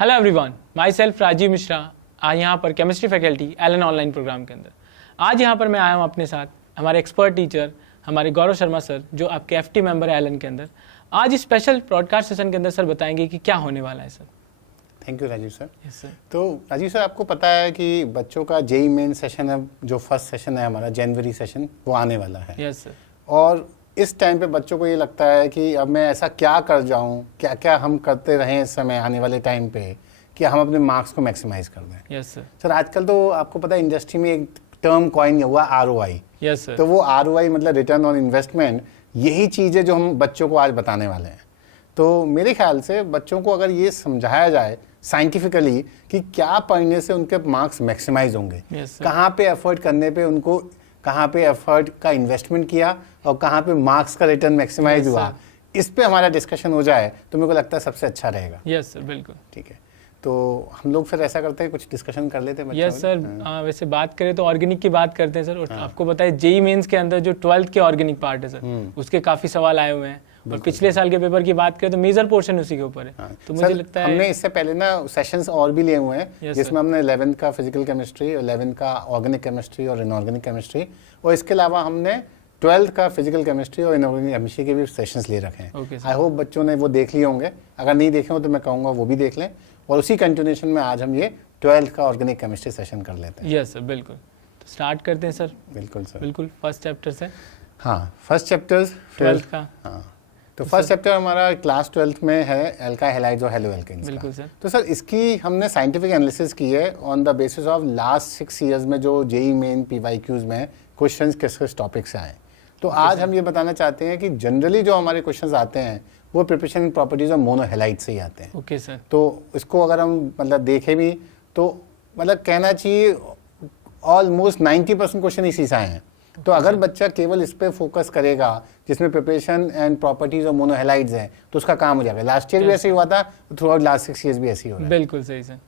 Hello everyone, myself Rajeev Mishra. आज यहाँ पर chemistry faculty Allen online programme के अंदर आज यहाँ पर मैं आया हूँ अपने साथ हमारे एक्सपर्ट टीचर हमारे गौरव शर्मा सर, जो आपके एफटी मेंबर है एलन के अंदर। आज इस स्पेशल ब्रॉडकास्ट सेशन के अंदर सर बताएंगे कि क्या होने वाला है sir. Thank you Rajeev sir. Yes sir. तो राजीव सर, आपको पता है कि बच्चों का जेई मेन सेशन है, जो फर्स्ट सेशन है हमारा जनवरी सेशन, वो आने वाला है। Yes sir. और इस टाइम पे बच्चों को ये लगता है कि अब मैं ऐसा क्या कर जाऊं, क्या क्या हम करते रहें इस समय आने वाले टाइम पे कि हम अपने मार्क्स को मैक्सिमाइज कर दें। Yes sir. सर आजकल तो आपको पता है इंडस्ट्री में एक टर्म कॉइन हुआ ROI। Yes sir. तो वो ROI मतलब रिटर्न ऑन इन्वेस्टमेंट, यही चीज़ है जो हम बच्चों को आज बताने वाले हैं। तो मेरे ख्याल से बच्चों को अगर ये समझाया जाए साइंटिफिकली कि क्या पढ़ने से उनके मार्क्स मैक्सिमाइज होंगे, कहाँ पे एफर्ट करने पे उनको, कहाँ पे एफर्ट का इन्वेस्टमेंट किया और कहाँ पे मार्क्स का रिटर्न मैक्सिमाइज हुआ, इस पे हमारा डिस्कशन हो जाए तो मेरे को लगता है सबसे अच्छा रहेगा। यस सर, बिल्कुल ठीक है, तो हम लोग फिर ऐसा करते हैं, कुछ डिस्कशन कर लेते हैं। Yes sir. वैसे बात करें तो ऑर्गेनिक की बात करते हैं सर। और आपको बताए जेई मेंस के अंदर जो 12th के ऑर्गेनिक पार्ट है सर, उसके काफी सवाल आए हुए हैं। और पिछले साल के पेपर की बात करें तो मेजर पोर्शन उसी के ऊपर है। तो मुझे लगता है हमने इससे पहले ना सेशंस और भी लिए हुए हैं, जिसमें हमने 11th का फिजिकल केमिस्ट्री, 11th का ऑर्गेनिक केमिस्ट्री और इनऑर्गेनिक केमिस्ट्री, और इसके अलावा हमने 12th का फिजिकल केमिस्ट्री और इनऑर्गेनिक केमिस्ट्री के भी सेशंस ले रखे हैं। आई होप बच्चों ने वो देख लिए होंगे, अगर नहीं देखे हो तो मैं कहूँगा वो भी देख लें। और उसी कंटिन्यूएशन में आज हम ये 12th का ऑर्गेनिक केमिस्ट्री सेशन कर लेते हैं। यस सर, बिल्कुल। तो स्टार्ट करते हैं सर। बिल्कुल सर, बिल्कुल। फर्स्ट चैप्टर से। हाँ, फर्स्ट चैप्टर 12th का। हाँ, तो फर्स्ट चैप्टर हमारा क्लास 12th में है एल्काइल हैलाइड्स और हेलो एल्केन्स। बिल्कुल सर। तो सर इसकी हमने साइंटिफिक एनालिसिस की है on the basis of last 6 years में जो जेई मेन PYQs में क्वेश्चंस किस किस टॉपिक से आए। तो आज हम ये बताना चाहते हैं कि जनरली जो हमारे क्वेश्चंस आते हैं वो प्रिपरेशन प्रॉपर्टीज ऑफ मोनोहेलाइट से ही आते हैं। Okay sir. तो इसको अगर हम मतलब देखें भी तो मतलब कहना चाहिए ऑलमोस्ट 90% क्वेश्चन इसी से आए हैं। तो अगर बच्चा केवल इस पे फोकस करेगा जिसमें प्रिपरेशन एंड प्रॉपर्टीज और मोनोहेलाइड्स हैं तो उसका काम हो जाएगा। लास्ट ईयर भी ऐसे ही हुआ था, थ्रू आउट लास्ट 6 ईयर्स भी ऐसे ही हो रहा है। बिल्कुल सही सर।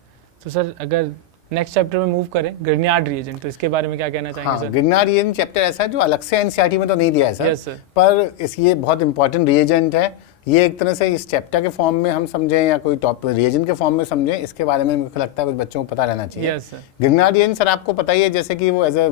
तो सर अगर नेक्स्ट चैप्टर में मूव करें, ग्रिग्नार्ड रिएजेंट, तो इसके बारे में क्या कहना चाहेंगे सर? ग्रिग्नार्ड रिएजेंट चैप्टर ऐसा है जो अलग से एनसीईआरटी में तो नहीं दिया है सर। Yes, sir. पर ये बहुत इंपॉर्टेंट रिएजेंट है। ये एक तरह से इस चैप्टर के फॉर्म में हम समझें या कोई टॉप रिएजेंट के फॉर्म में समझें, इसके बारे में मुझे लगता है कुछ बच्चों को पता रहना चाहिए। Yes, sir. Grignard reagent sir आपको पता ही है जैसे कि वो एज अ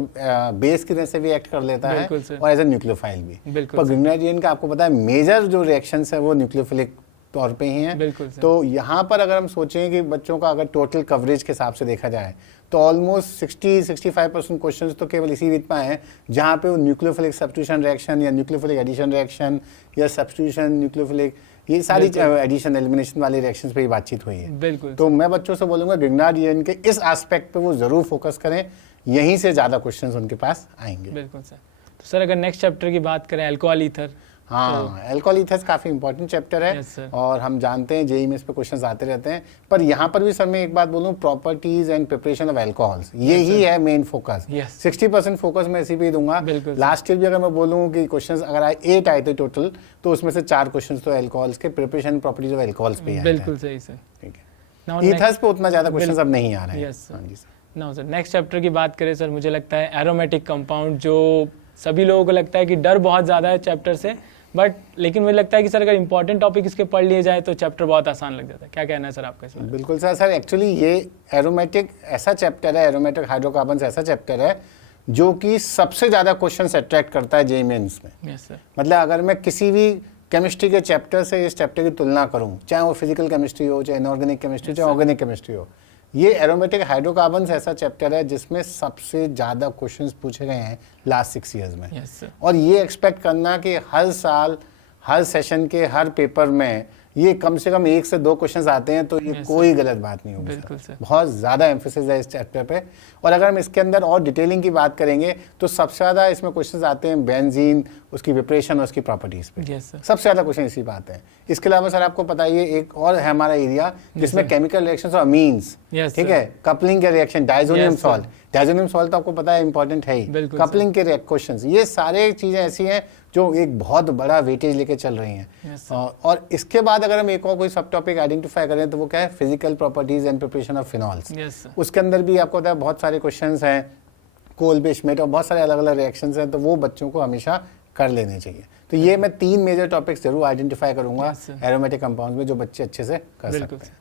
बेस की तरह से भी एक्ट कर लेता है और एज अ न्यूक्लियोफाइल भी। पर ग्रिग्नार्ड रिएजेंट का आपको पता है मेजर जो रिएक्शंस है वो न्यूक्लियोफिलिक तौर पे ही हैं। तो यहाँ पर अगर हम सोचें कि बच्चों का अगर टोटल कवरेज के हिसाब से देखा जाए तो ऑलमोस्ट 60-65% क्वेश्चंस तो केवल इसी विध में हैं जहाँ पे वो न्यूक्लियोफिलिक सब्स्टिट्यूशन रिएक्शन या न्यूक्लियोफिलिक एडिशन रिएक्शन या सब्स्टिट्यूशन न्यूक्लियोफिलिक, ये सारी एडिशन एलिमिनेशन वाले रिएक्शंस पे ही बातचीत हुई है। बिल्कुल। तो मैं बच्चों से बोलूँगा ग्रिग्नार्ड रिएजेंट के इस एस्पेक्ट पे वो जरूर फोकस करें, यहीं से ज़्यादा क्वेश्चन उनके पास आएंगे। बिल्कुल सर। तो सर अगर नेक्स्ट चैप्टर की बात करें अल्कोहल ईथर, हाँ, अल्कोहल ईथर्स काफी इंपॉर्टेंट चैप्टर है। और हम जानते हैं जेई में इस पे क्वेश्चंस आते रहते हैं। पर यहाँ पर भी सर मैं एक बात बोलूँ, properties and preparation of alcohols, ये ही है मेन फोकस। 60% फोकस मैं इसी पे ही दूंगा। लास्ट ईयर भी अगर मैं बोलूँ कि क्वेश्चंस अगर 8 आए थे टोटल, तो उसमें से 4 क्वेश्चन तो अल्कोहल्स के प्रिपरेशन प्रॉपर्टीज ऑफ अल्कोहल्स पे। बिल्कुल सही सर। ठीक है, ईथर्स पे उतना ज्यादा क्वेश्चन अब नहीं आ रहे हैं। ना सर, नेक्स्ट चैप्टर की बात करें सर, मुझे लगता है एरोमेटिक कंपाउंड, जो सभी लोगों को लगता है कि डर बहुत ज़्यादा है चैप्टर से, बट लेकिन मुझे लगता है कि सर अगर इंपॉर्टेंट टॉपिक इसके पढ़ लिए जाए तो चैप्टर बहुत आसान लग जाता है। क्या कहना है सर आपका इसमें? बिल्कुल सर एक्चुअली ये एरोमेटिक ऐसा चैप्टर है, एरोमेटिक हाइड्रोकार्बन्स ऐसा चैप्टर है जो कि सबसे ज़्यादा क्वेश्चंस अट्रैक्ट करता है जेईई मेंस में। Yes sir. मतलब अगर मैं किसी भी केमिस्ट्री के चैप्टर से इस चैप्टर की तुलना करूं, चाहे वो फिजिकल केमिस्ट्री हो, चाहे इनऑर्गेनिक केमिस्ट्री, चाहे ऑर्गेनिक केमिस्ट्री हो, ये एरोमेटिक हाइड्रोकार्बन्स ऐसा चैप्टर है जिसमें सबसे ज़्यादा क्वेश्चंस पूछे गए हैं लास्ट 6 ईयर्स में। yes, और ये एक्सपेक्ट करना कि हर साल हर सेशन के हर पेपर में ये कम से कम 1 से 2 क्वेश्चंस आते हैं, तो ये कोई गलत बात नहीं होगी सर। बहुत ज़्यादा एम्फेसिस है इस चैप्टर पे। और अगर हम इसके अंदर और डिटेलिंग की बात करेंगे तो सबसे ज़्यादा इसमें क्वेश्चंस आते हैं बेंजीन, उसकी प्रिपरेशन और उसकी प्रॉपर्टीज़ पे। सबसे ज़्यादा क्वेश्चन इसी बात है। इसके अलावा सर आपको पता है एक और है हमारा एरिया जिसमें केमिकल रिएक्शंस और अमीन्स, ठीक है, कपलिंग के reaction, diazonium salt. Diazonium salt तो आपको पता है इंपॉर्टेंट है ही, कपलिंग के क्वेश्चंस, ये सारे चीज़ें ऐसी हैं जो एक बहुत बड़ा वेटेज लेके चल रही हैं। और इसके बाद अगर हम एक और कोई सब टॉपिक आइडेंटिफाई करें तो वो क्या है, physical properties and preparation of phenols. उसके अंदर भी आपको पता है बहुत सारे क्वेश्चंस हैं, कोल बेसमेट और बहुत सारे अलग अलग रिएक्शंस हैं, तो वो बच्चों को हमेशा कर लेने चाहिए। तो ये मैं 3 मेजर टॉपिक्स जरूर आइडेंटिफाई करूंगा एरोमेटिक कंपाउंड्स में जो बच्चे अच्छे से कर सकते हैं।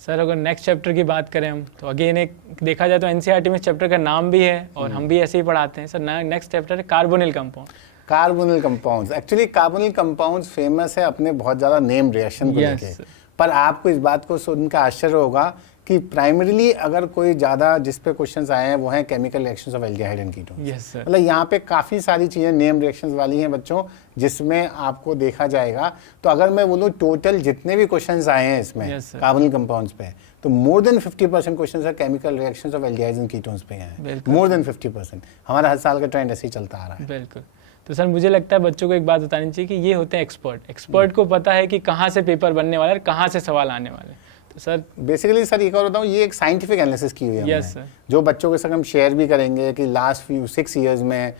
सर अगर नेक्स्ट चैप्टर की बात करें हम तो अगेन एक देखा जाए तो एनसीईआरटी में चैप्टर का नाम भी है और हम भी ऐसे ही पढ़ाते हैं सर। नेक्स्ट चैप्टर है carbonyl compound. Carbonyl compounds, actually carbonyl compounds famous है अपने बहुत ज़्यादा नेम रिएक्शन को लेके, पर आपको इस बात को सुनकर आश्चर्य होगा कि प्राइमरीली अगर कोई ज़्यादा जिस पे क्वेश्चंस आए हैं वो हैं chemical reactions of aldehyde and ketones. मतलब यहाँ पे काफ़ी सारी चीज़ें नेम रिएक्शंस वाली हैं बच्चों, जिसमें आपको देखा जाएगा। तो अगर मैं बोलूँ टोटल जितने भी क्वेश्चंस आए हैं इसमें कार्बोनिल कंपाउंड्स पे, तो मोर देन 50% क्वेश्चंस है chemical reactions of aldehydes and ketones पे हैं, मोर देन 50%। हमारा हर साल का ट्रेंड ऐसे ही चलता आ रहा है। बिल्कुल। तो सर मुझे लगता है बच्चों को एक बात बतानी चाहिए कि ये होते हैं एक्सपर्ट को पता है कि कहाँ से पेपर बनने वाला है और कहाँ से सवाल आने वाले। तो सर बेसिकली सर एक और बताऊँ, ये एक साइंटिफिक एनालिसिस की हुई है हमने, जो बच्चों के साथ हम शेयर भी करेंगे कि लास्ट 6 ईयर्स में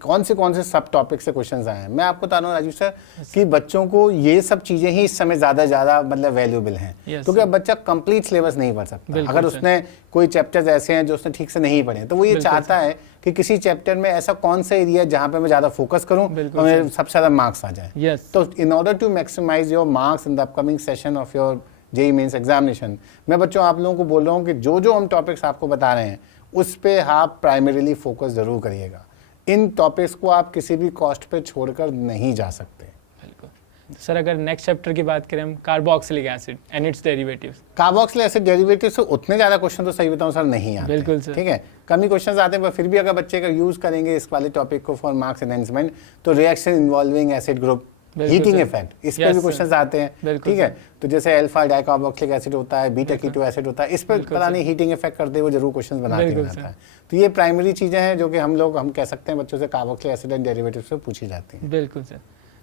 कौन से सब टॉपिक से क्वेश्चंस आए हैं। मैं आपको बता रहा हूँ राजीव सर कि बच्चों को ये सब चीज़ें ही इस समय ज़्यादा मतलब वैल्यूएबल हैं, क्योंकि अब बच्चा कंप्लीट सिलेबस नहीं पढ़ सकता। अगर उसने कोई चैप्टर्स ऐसे हैं जो उसने ठीक से नहीं पढ़े, तो वो ये चाहता है कि किसी चैप्टर में ऐसा कौन सा एरिया है जहाँ पे मैं ज़्यादा फोकस करूँ और मेरे सबसे ज़्यादा मार्क्स आ जाए। तो in order to maximise your marks in the upcoming session of your JEE mains examination, मैं बच्चों आप लोगों को बोल रहा हूँ कि जो हम टॉपिक्स आपको बता रहे हैं उस पे आप प्राइमरीली फोकस जरूर करिएगा। इन टॉपिक्स को आप किसी भी कॉस्ट पे छोड़कर नहीं जा सकते। बिल्कुल सर। अगर नेक्स्ट चैप्टर की बात करें हम carboxylic acid and it's derivatives, carboxylic acid derivatives से उतने ज्यादा क्वेश्चन तो सही बताऊं सर नहीं आते। बिल्कुल सर, ठीक है, कम ही क्वेश्चन आते हैं, पर फिर भी अगर बच्चे का यूज करेंगे इस वाले टॉपिक को फॉर मार्क्स एनहेंसमेंट, तो reaction involving acid group, heating effect, इस पे भी क्वेश्चंस आते हैं। ठीक है, तो जैसे अल्फा डाइकार्बोक्सिलिक एसिड होता है, बीटा कीटो एसिड होता है, इस पे पता नहीं हीटिंग इफेक्ट करते हुए जरूर क्वेश्चंस बनाते रहता है। तो ये प्राइमरी चीजें हैं जो कि हम कह सकते हैं बच्चों से कार्बोक्सिलिक एसिड एंड डेरिवेटिव्स से पूछी जाती हैं। बिल्कुल सर।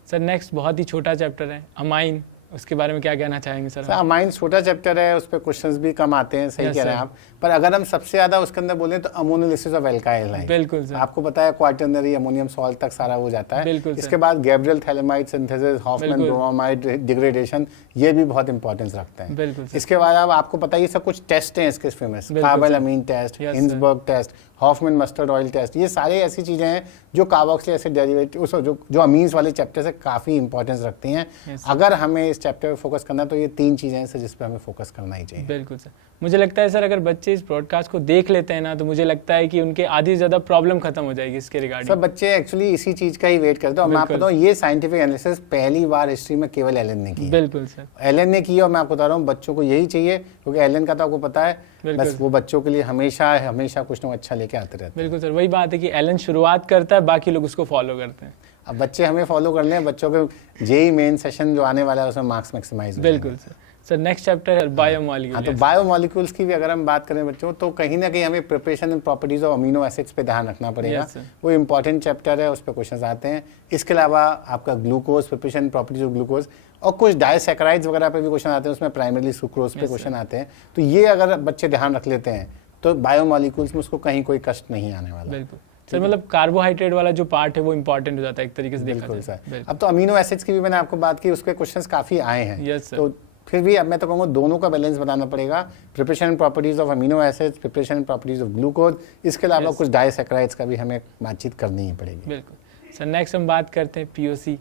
सर नेक्स्ट बहुत ही छोटा चैप्टर है अमाइन, उसके बारे में क्या कहना चाहेंगे सर? अमाइन छोटा चैप्टर है, उस पर क्वेश्चंस भी कम आते हैं, सही कह रहे हैं आप। पर अगर हम सबसे ज्यादा उसके अंदर बोले तो अमोनोलिसिस ऑफ एल्काइल है। बिल्कुल सर, आपको पता है क्वार्टरनरी अमोनियम सॉल्ट तक सारा हो जाता है। बिल्कुल इसके बाद Gabriel phthalimide synthesis, Hoffmann bromide degradation, ये भी बहुत इंपॉर्टेंस रखते हैं। बिल्कुल। इसके बाद अब आपको पता है ये सब कुछ टेस्ट हैं इसके famous, carbylamine test, Hinsberg test, Hofmann mustard oil test, ये सारे ऐसी चीजें हैं जो कार्बोक्सिलिक एसिड डेरिवेटिव जो अमीन्स वाले चैप्टर से काफी इंपॉर्टेंस रखती हैं। अगर हमें इस चैप्टर पे फोकस करना तो ये 3 चीजें हैं जिस पे हमें फोकस करना ही चाहिए। बिल्कुल सर। मुझे लगता है सर अगर बच्चे इस ब्रॉडकास्ट को देख लेते हैं ना, तो मुझे लगता है कि उनके आधी से ज्यादा प्रॉब्लम खत्म हो जाएगी इसके रिगार्डिंग। सब बच्चे एक्चुअली इसी चीज का ही वेट करते हैं। और मैं आपको बताऊं, ये साइंटिफिक एनालिसिस पहली बार हिस्ट्री में केवल एलन ने की। बिल्कुल सर, एलन ने की, और मैं आपको बता रहा हूँ बच्चों को यही चाहिए, क्योंकि एलन का तो आपको पता है बस वो बच्चों के लिए हमेशा कुछ ना अच्छा लेके आते रहते हैं। बिल्कुल सर, वही बात है कि एलन शुरुआत करता है, बाकी लोग उसको फॉलो करते हैं। अब बच्चे हमें फॉलो कर लें, बच्चों के जेईई मेन सेशन जो आने वाला है उसमें मार्क्स मैक्सिमाइज। बिल्कुल सर। सर नेक्स्ट चैप्टर है बायोमॉलिक्यूल्स। हाँ, तो बायोमॉलिक्यूल्स की भी अगर हम बात करें बच्चों, तो कहीं ना कहीं हमें preparation and properties of amino acids पे ध्यान रखना पड़ेगा। वो इंपॉर्टेंट चैप्टर है, उस पर क्वेश्चन आते हैं। इसके अलावा आपका glucose, preparation properties of glucose, और कुछ डायसैकेराइड्स वगैरह पे भी क्वेश्चन आते हैं, उसमें प्राइमरली सुक्रोज पे क्वेश्चन आते हैं। तो ये अगर बच्चे ध्यान रख लेते हैं तो बायोमॉलिक्यूल्स में उसको कहीं कोई कष्ट नहीं आने वाला। बिल्कुल सर, मतलब कार्बोहाइड्रेट वाला जो पार्ट है वो इंपॉर्टेंट हो जाता है एक तरीके से देखा जाए। सर अब तो अमीनो एसिड्स की भी मैंने आपको बात की, उसके क्वेश्चंस काफी आए हैं। तो फिर भी अब मैं तो कहूँगा दोनों का बैलेंस बनाना पड़ेगा, preparation and properties of amino acids, preparation and properties of glucose. इसके अलावा कुछ डायसैकेराइड्स का भी हमें बातचीत करनी ही पड़ेगी। बिल्कुल सर। नेक्स्ट हम बात करते हैं POC,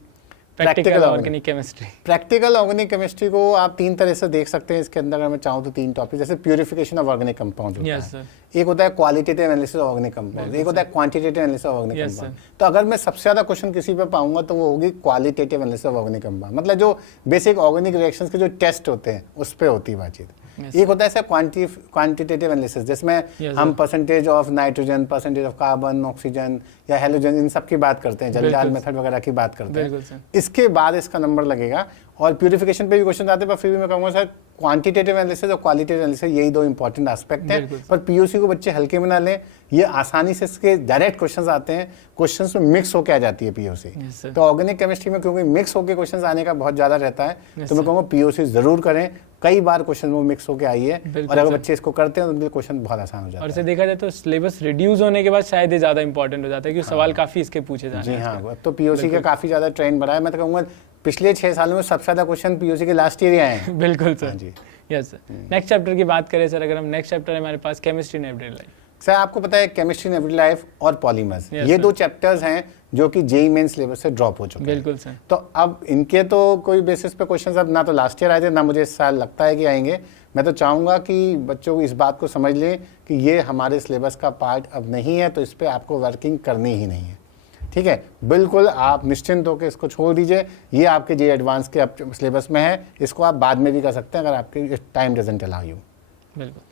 practical organic chemistry. Practical organic chemistry को आप 3 तरह से देख सकते हैं। इसके अंदर अगर मैं चाहूँ तो 3 टॉपिक, जैसे प्यूरिफिकेशन ऑफ ऑर्गेनिक कंपाउंड होता है, एक होता है qualitative analysis of organic compound, एक होता है quantitative analysis of organic compound. तो अगर मैं सबसे ज्यादा क्वांटिटेटिव किसी पे पाऊंगा तो वो होगी qualitative analysis of organic compound, मतलब जो बेसिक ऑर्गेनिक रिएक्शंस के जो टेस्ट होते हैं उस पे होती है बातचीत। एक होता है क्वांटिटेटिव एनालिसिस, जिसमें हम percentage of nitrogen, percentage of carbon, oxygen या हेलोजन, इन सब की बात करते हैं, जलजाल मेथड वगैरह की बात करते हैं। इसके बाद इसका नंबर लगेगा। और प्यूरिफिकेशन पे भी क्वेश्चन आते हैं, पर फिर भी मैं कहूँगा सर क्वांटिटेटिव एनालिसिस और क्वालिटेटिव एनालिसिस, यही 2 इंपॉर्टेंट एस्पेक्ट हैं। पर पीओसी को बच्चे हल्के में ना लें, ये आसानी से इसके डायरेक्ट क्वेश्चंस आते हैं, क्वेश्चंस में मिक्स होके आ जाती है पीओसी। तो ऑर्गेनिक केमिस्ट्री में क्योंकि मिक्स होके क्वेश्चंस आने का बहुत ज्यादा रहता है, तो मैं कहूँगा पीओसी जरूर करें। कई बार क्वेश्चन वो मिक्स होके आई है, और अगर बच्चे इसको करते हैं तो उनके क्वेश्चन बहुत आसान हो जाता है। और इसे देखा जाए तो सिलेबस रिड्यूस होने के बाद शायद ये ज्यादा इंपॉर्टेंट हो जाता है, क्योंकि सवाल काफी इसके पूछे जाते हैं। जी हाँ, तो पीओसी का काफी ज्यादा ट्रेंड बढ़ा है। मैं तो कहूँगा पिछले 6 सालों में सबसे ज्यादा क्वेश्चन पीओसी के लास्ट ईयर ही आए हैं। बिल्कुल सर जी, यस सर। नेक्स्ट चैप्टर की बात करें सर, अगर हम नेक्स्ट चैप्टर है हमारे पास chemistry in everyday life. Sir आपको पता है केमिस्ट्री इन एवरीडे लाइफ और पॉलीमर्स, ये 2 चैप्टर्स हैं जो कि जेईई मेन सिलेबस से ड्रॉप हो चुके हैं। बिल्कुल सर। तो अब इनके तो कोई बेसिस पे क्वेश्चंस अब ना तो लास्ट ईयर आए थे, ना मुझे इस साल लगता है कि आएंगे। मैं तो चाहूँगा कि बच्चों को इस बात को समझ लें कि ये हमारे सिलेबस का पार्ट अब नहीं है, तो इस पर आपको वर्किंग करनी ही नहीं है। ठीक है, बिल्कुल आप निश्चिंत होकर इसको छोड़ दीजिए। ये आपके जे एडवांस के सिलेबस में है, इसको आप बाद में भी कर सकते हैं अगर आपके टाइम डजंट अलाउ यू। बिल्कुल।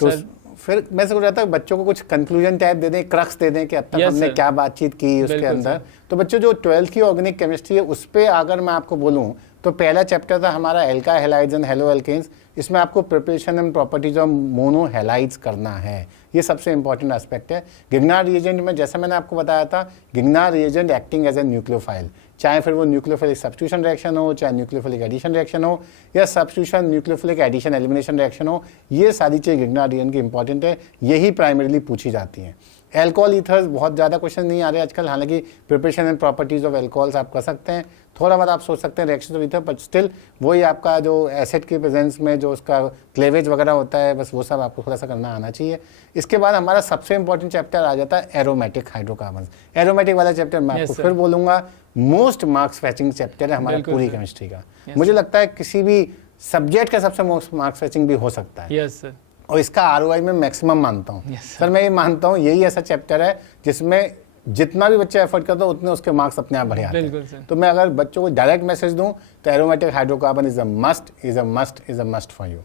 तो फिर मैं सोच रहा था बच्चों को कुछ कंक्लूजन टाइप दे दें, क्रक्स दे दें कि अब तक हमने क्या बातचीत की उसके अंदर। तो बच्चों जो 12th की ऑर्गेनिक केमिस्ट्री है उस पर अगर मैं आपको बोलूँ तो पहला चैप्टर था हमारा alkyl halides and haloalkanes. इसमें आपको preparation and properties of mono halides करना है, ये सबसे इंपॉर्टेंट एस्पेक्ट है। गिग्नार रिएजेंट में जैसा मैंने आपको बताया था, Grignard reagent acting as a nucleophile, चाहे फिर वो न्यूक्लियोफिलिक सब्स्टिट्यूशन रिएक्शन हो, चाहे न्यूक्लियोफिलिक एडिशन रिएक्शन हो, या substitution nucleophilic addition elimination reaction हो, ये सारी चीज़ गिग्नार रिएजेंट की इंपॉर्टेंट है, यही प्राइमरीली पूछी जाती हैं। एल्कोहल ईथर्स बहुत ज़्यादा क्वेश्चन नहीं आ रहे आजकल, हालांकि preparation and properties of alcohols आप कर सकते हैं, थोड़ा बहुत आप सोच सकते हैं reaction of ether, but still वही आपका जो एसिड के प्रेजेंस में जो उसका क्लेवेज वगैरह होता है, बस वो सब आपको थोड़ा सा करना आना चाहिए। इसके बाद हमारा सबसे इंपॉर्टेंट चैप्टर आ जाता है एरोमेटिक हाइड्रोकार्बन्स। एरोमेटिक वाला चैप्टर मैं आपको फिर बोलूंगा मोस्ट मार्क्स फेचिंग चैप्टर है हमारा पूरी केमिस्ट्री का। मुझे लगता है किसी भी सब्जेक्ट का सबसे मोस्ट मार्क्स फेचिंग भी हो सकता है। Yes sir. और इसका ROI में मैक्सिमम मानता हूँ। सर मैं ये मानता हूँ यही ऐसा चैप्टर है जिसमें जितना भी बच्चा एफर्ट करता है उतने उसके मार्क्स अपने आप बढ़ जाते हैं। तो मैं अगर बच्चों को डायरेक्ट मैसेज दूं तो aromatic hydrocarbon is a must for you.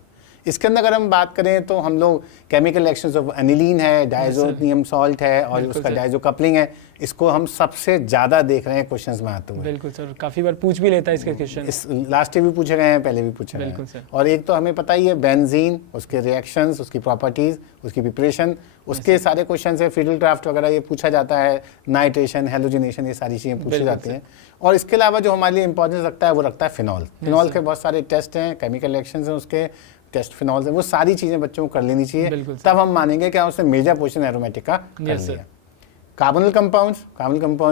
इसके अंदर अगर हम बात करें तो हम लोग केमिकल रिएक्शंस ऑफ एनिलीन है, डायजोनियम सॉल्ट है और उसका डायजो कपलिंग है, इसको हम सबसे ज्यादा देख रहे हैं क्वेश्चंस में आते हुए। बिल्कुल सर, काफी बार पूछ भी लेता है इसके क्वेश्चन, इस लास्ट भी पूछे गए हैं, पहले भी पूछे गए हैं। और एक तो हमें पता ही है बेंजीन, उसके रिएक्शंस, उसकी प्रॉपर्टीज, उसकी प्रिपरेशन, उसके सारे क्वेश्चन है। फिडल क्राफ्ट वगैरह ये पूछा जाता है, नाइट्रेशन, हेलोजिनेशन, ये सारी चीजें पूछी जाती हैं। और इसके अलावा जो हमारे लिए इंपॉर्टेंस रखता है वो रखता है फिनॉल। फिनॉल के बहुत सारे टेस्ट हैं, केमिकल रिएक्शंस हैं, उसके टेस्ट फिनॉल से, वो सारी चीजें बच्चों को कर लेनी चाहिए, तब हम मानेंगे कि उसने मेजर पोर्शन एरोमेटिक का कर लिया। कार्बोनिल कंपाउंड्स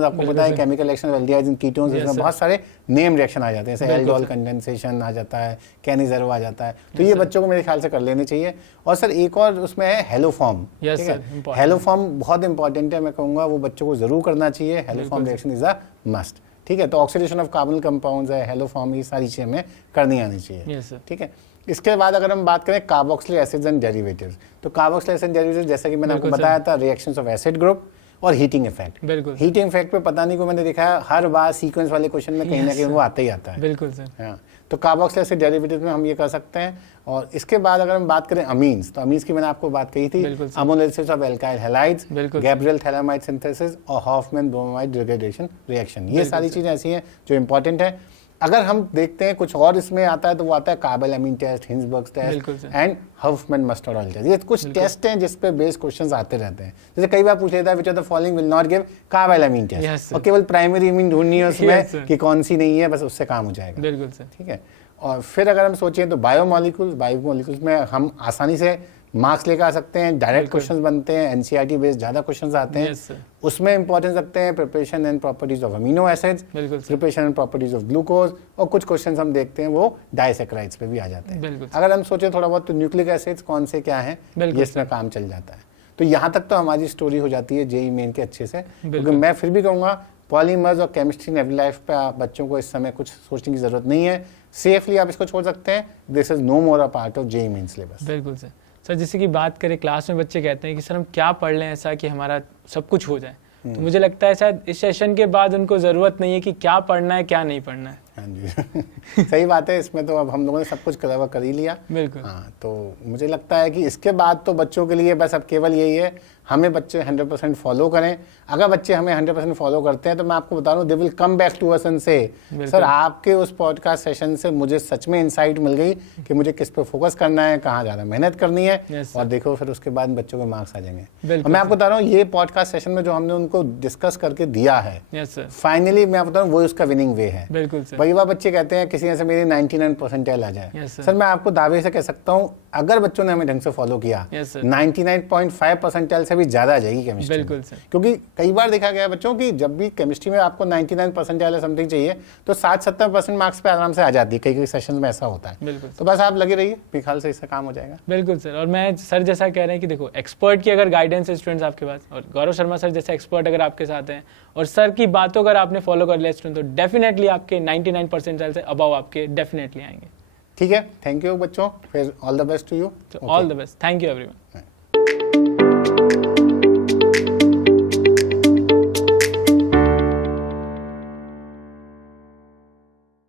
आपको पता है chemical reaction of aldehydes and ketones, इसमें बहुत सारे नेम रिएक्शन आ जाते हैं, जैसे एल्डोल कंडेंसेशन आ जाता है, कैनिज़ेरो आ जाता है, तो ये बच्चों को मेरे ख्याल से कर लेने चाहिए। और सर एक और उसमें है हेलोफॉर्म। ठीक है, हेलोफॉर्म बहुत इंपॉर्टेंट है, मैं कहूँगा वो बच्चों को जरूर करना चाहिए। Haloform reaction is a must. ठीक है, तो ऑक्सीडेशन ऑफ कार्बोनिल कंपाउंड्स है, हेलोफॉर्म, ये सारी चीजें हमें करनी आनी चाहिए। ठीक है, इसके बाद अगर हम बात करें कार्बोक्सिलिक एसिड्स एंड डेरिवेटिव्स, तो कार्बोक्सिलिक एसिड डेरिवेटिव्स जैसा कि मैंने आपको बताया था, रिएक्शंस ऑफ एसिड ग्रुप और हीटिंग इफेक्ट। हीटिंग इफेक्ट पे पता नहीं को मैंने देखा है हर बार सीक्वेंस वाले क्वेश्चन में कहीं ना कहीं वो आता ही आता है। बिल्कुल सर। हाँ, तो कार्बोक्सिलिक एसिड डेरिवेटिव्स में हम ये कर सकते हैं। और इसके बाद अगर हम बात करें अमीन्स, तो अमीन्स की मैंने आपको बात कही थी, ammonolysis of alkyl halides, Gabriel phthalimide synthesis और हॉफमैन ब्रोमाइड डिग्रेडेशन रिएक्शन, ये सारी चीजें ऐसी हैं जो इंपॉर्टेंट है। अगर हम देखते हैं कुछ और इसमें आता है तो वो आता है carbylamine test, Hinsberg test and Hofmann mustard test. ये कुछ टेस्ट हैं जिस पे बेस क्वेश्चंस आते रहते हैं। जैसे कई बार पूछ लेता है which of the following will not give carbylamine test, और केवल प्राइमरी अमीन ढूंढनी है उसमें कि कौन सी नहीं है, बस उससे काम हो जाएगा। बिल्कुल सर। ठीक है, और फिर अगर हम सोचें तो बायोमोलिक्यूल्स में हम आसानी से मार्क्स लेकर आ सकते हैं, डायरेक्ट क्वेश्चंस बनते हैं, एनसीईआरटी बेस्ड ज्यादा क्वेश्चंस आते हैं। उसमें इंपॉर्टेंस रखते हैं preparation and properties of amino acids, preparation and properties of glucose, और कुछ क्वेश्चंस हम देखते हैं वो डाइसैकराइड्स पे भी आ जाते हैं। अगर हम सोचें थोड़ा बहुत तो न्यूक्लिक एसिड्स कौन से क्या है, ये इसमें काम चल जाता है। तो यहाँ तक तो हमारी स्टोरी हो जाती है जेईई मेन के अच्छे से। क्योंकि मैं फिर भी कहूँगा पॉलीमर्स और केमिस्ट्री एवरी लाइफ पे आप बच्चों को इस समय कुछ सोचने की जरूरत नहीं है, सेफली आप इसको छोड़ सकते हैं। This is no more a part of JEE main syllabus. बिल्कुल सर। सर जैसे कि बात करें क्लास में बच्चे कहते हैं कि सर हम क्या पढ़ लें ऐसा कि हमारा सब कुछ हो जाए, तो मुझे लगता है शायद इस सेशन के बाद उनको जरूरत नहीं है कि क्या पढ़ना है क्या नहीं पढ़ना है। हाँ जी सही बात है, इसमें तो अब हम लोगों ने सब कुछ कवर कर ही लिया। बिल्कुल। हाँ, तो मुझे लगता है कि इसके बाद तो बच्चों के लिए बस अब केवल यही है, हमें बच्चे 100% फॉलो करें। अगर बच्चे हमें 100% फॉलो करते हैं तो मैं आपको बता रहा हूँ they will come back to us and से सर आपके उस पॉडकास्ट सेशन से मुझे सच में इंसाइट मिल गई कि मुझे किस पे फोकस करना है, कहाँ ज़्यादा मेहनत करनी है, और देखो फिर उसके बाद बच्चों के मार्क्स आ जाएंगे। और मैं आपको बता रहा हूँ ये पॉडकास्ट सेशन में जो हमने उनको डिस्कस करके दिया है, फाइनली मैं आपको बता रहा हूँ वो उसका विनिंग वे है। कई बार बच्चे कहते हैं किसी से मेरी 99 परसेंटाइल आ जाए, सर मैं आपको दावे से कह सकता हूँ अगर बच्चों ने हमें ढंग से फॉलो किया 99.5 परसेंटाइल से भी ज्यादा आ जाएगी केमिस्ट्री। बिल्कुल सर। क्योंकि कई बार देखा गया बच्चों की जब भी केमिस्ट्री में आपको 99 परसेंटाइल समथिंग चाहिए तो 60-70% मार्क्स पे आराम से आ जाती है, कई सेशन में ऐसा होता है। बिल्कुल। तो बस आप लगे रहिए, मेरे ख्याल से इससे काम हो जाएगा। बिल्कुल सर। और मैं सर जैसा कह रहे हैं कि देखो एक्सपर्ट की अगर गाइडेंस है स्टूडेंट्स आपके पास, और गौरव शर्मा सर जैसे एक्सपर्ट अगर आपके साथ हैं और सर की बातों अगर आपने फॉलो कर लिया स्टूडेंट, तो डेफिनेटली आपके 99 परसेंटाइल से अबव आपके डेफिनेटली आएंगे। ठीक है, थैंक यू बच्चों, फिर all the best to you. All the best, thank you everyone.